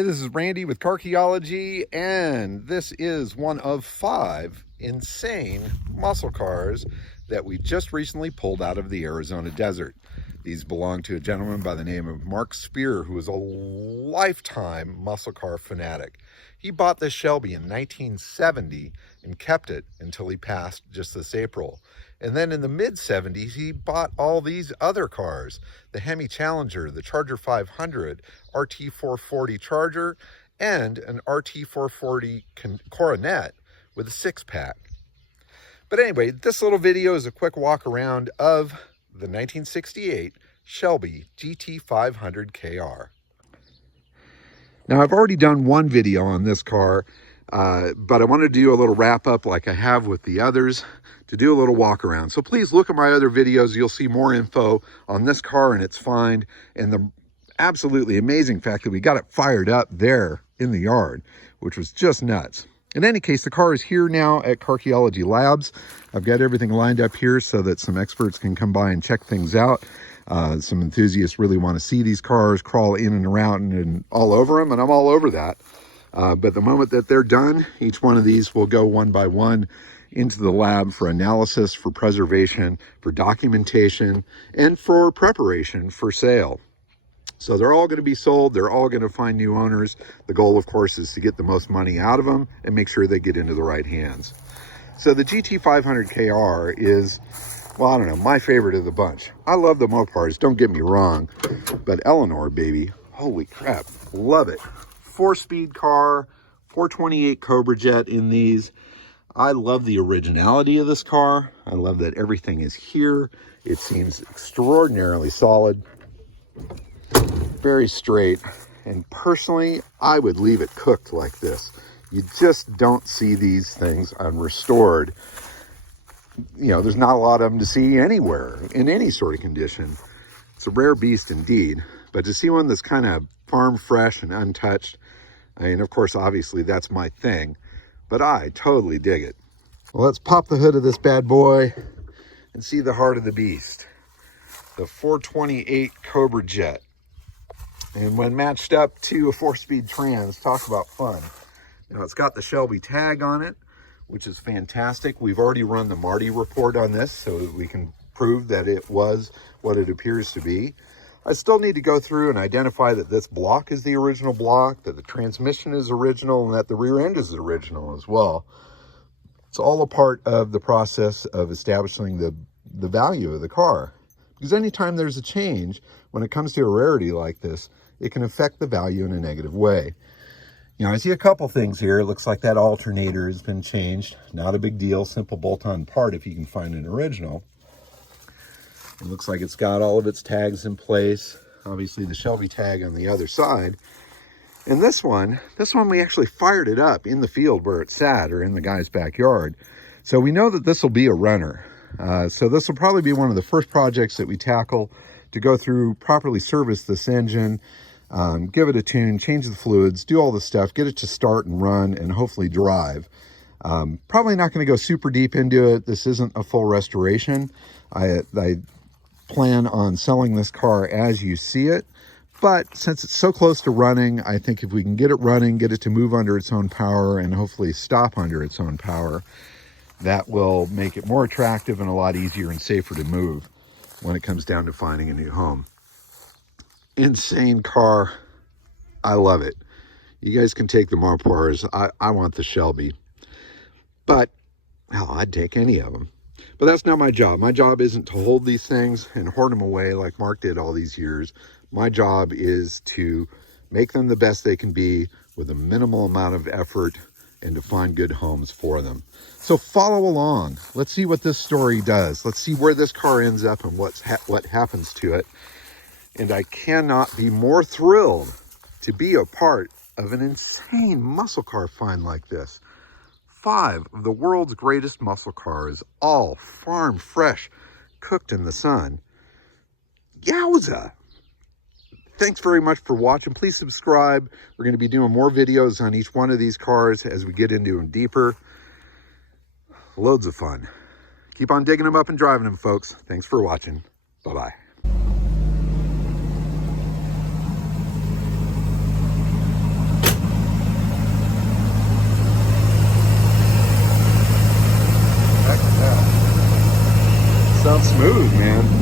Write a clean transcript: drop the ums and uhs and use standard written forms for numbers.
Hey, this is Randy with Carchaeology, and this is one of 5 insane muscle cars that we just recently pulled out of the Arizona desert. These belong to a gentleman by the name of Mark Spear, who is a lifetime muscle car fanatic. He bought this Shelby in 1970 and kept it until he passed just this April. And then in the mid-70s, he bought all these other cars, the Hemi Challenger, the Charger 500, RT440 Charger, and an RT440 Coronet with a 6-pack. But anyway, this little video is a quick walk around of the 1968 Shelby GT500 KR. Now, I've already done one video on this car, but I want to do a little wrap up like I have with the others to do a little walk around. So please look at my other videos. You'll see more info on this car and its find, and the absolutely amazing fact that we got it fired up there in the yard, which was just nuts. In any case, the car is here now at Carchaeology Labs. I've got everything lined up here so that some experts can come by and check things out. Some enthusiasts really want to see these cars, crawl in and around and all over them, and I'm all over that. But the moment that they're done, each one of these will go one by one into the lab for analysis, for preservation, for documentation, and for preparation for sale. So they're all going to be sold. They're all going to find new owners. The goal, of course, is to get the most money out of them and make sure they get into the right hands. So the GT500 KR is, well, I don't know, my favorite of the bunch. I love the Mopars, don't get me wrong, but Eleanor, baby, holy crap, love it. 4-speed car, 428 Cobra Jet in these. I love the originality of this car. I love that everything is here. It seems extraordinarily solid, very straight, and personally, I would leave it cooked like this. You just don't see these things unrestored. You know, there's not a lot of them to see anywhere in any sort of condition. It's a rare beast indeed, but to see one that's kind of farm fresh and untouched, I mean, of course, obviously that's my thing, but I totally dig it. Well, let's pop the hood of this bad boy and see the heart of the beast, the 428 Cobra Jet. And when matched up to a 4-speed trans, talk about fun. Now, it's got the Shelby tag on it, which is fantastic. We've already run the Marty report on this so that we can prove that it was what it appears to be. I still need to go through and identify that this block is the original block, that the transmission is original, and that the rear end is original as well. It's all a part of the process of establishing the value of the car. Because anytime there's a change, when it comes to a rarity like this, it can affect the value in a negative way. You know, I see a couple things here. It looks like that alternator has been changed. Not a big deal, simple bolt-on part if you can find an original. It looks like it's got all of its tags in place. Obviously the Shelby tag on the other side. And this one we actually fired it up in the field where it sat, or in the guy's backyard. So we know that this will be a runner. So this will probably be one of the first projects that we tackle to go through, properly service this engine, give it a tune, change the fluids, do all the stuff, get it to start and run and hopefully drive. Probably not going to go super deep into it. This isn't a full restoration. I plan on selling this car as you see it, but since it's so close to running, I think if we can get it running, get it to move under its own power and hopefully stop under its own power, that will make it more attractive and a lot easier and safer to move when it comes down to finding a new home. Insane car. I love it. You guys can take the Mopars. I want the Shelby. But, hell, I'd take any of them. But that's not my job. My job isn't to hold these things and hoard them away like Mark did all these years. My job is to make them the best they can be with a minimal amount of effort and to find good homes for them. So follow along. Let's see what this story does. Let's see where this car ends up and what happens to it. And I cannot be more thrilled to be a part of an insane muscle car find like this. 5 of the world's greatest muscle cars, all farm fresh, cooked in the sun. Yowza! Thanks very much for watching. Please subscribe. We're going to be doing more videos on each one of these cars as we get into them deeper. Loads of fun. Keep on digging them up and driving them, folks. Thanks for watching. Bye-bye. out smooth, man.